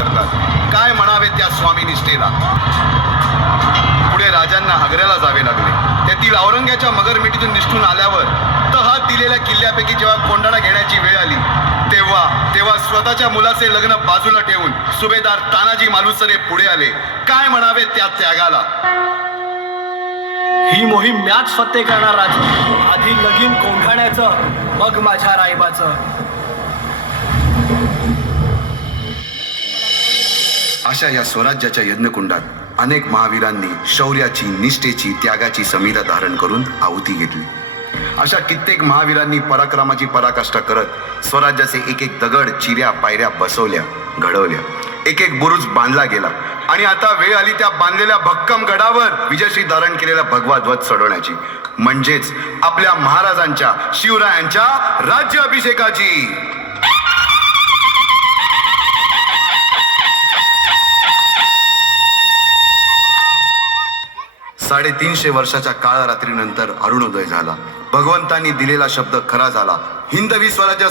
करतात. काय म्हणावे त्या स्वामी निष्ठेला. पुढे राजांना आग्र्याला जावे लागले. त्यातील औरंग्याच्या मगरमिठीतून निष्ठून आल्यावर तहात दिलेल्या किल्ल्यापैकी जेव्हा कोंडाणा घेण्याची वेळ आली तेव्हा स्वतःच्या मुलाचे लग्न बाजूला ठेवून सुभेदार तानाजी मालुसरे पुढे आले. काय म्हणावे त्या त्यागाला. ही मोहीम मॅच फत्ते करणार राजा. आधी लगीन कोंढाण्याचं, मग माझ्या रायबाचं. अशा या स्वराज्याच्या यज्ञकुंडात अनेक महावीरांनी शौर्याची, निष्ठेची, त्यागाची समिधा धारण करून आहुती घेतली. अशा कित्येक महावीरांनी पराक्रमाची पराकाष्ठा करत स्वराज्याचे एक एक दगड, चिऱ्या, पायऱ्या बसवल्या, घडवल्या. एक एक बुरुज बांधला गेला आणि आता वेळ आली त्या बांधलेल्या भक्कम गडावर विजयश्री धारण केलेला भगवा ध्वज चढवण्याची, म्हणजेच आपल्या महाराजांच्या, शिवरायांच्या राज्याभिषेकाची. 350 वर्षाच्या काळरात्रीनंतर अरुणोदय झाला. भगवंतांनी दिलेला शब्द खरा झाला. हिंदवी स्वराज्य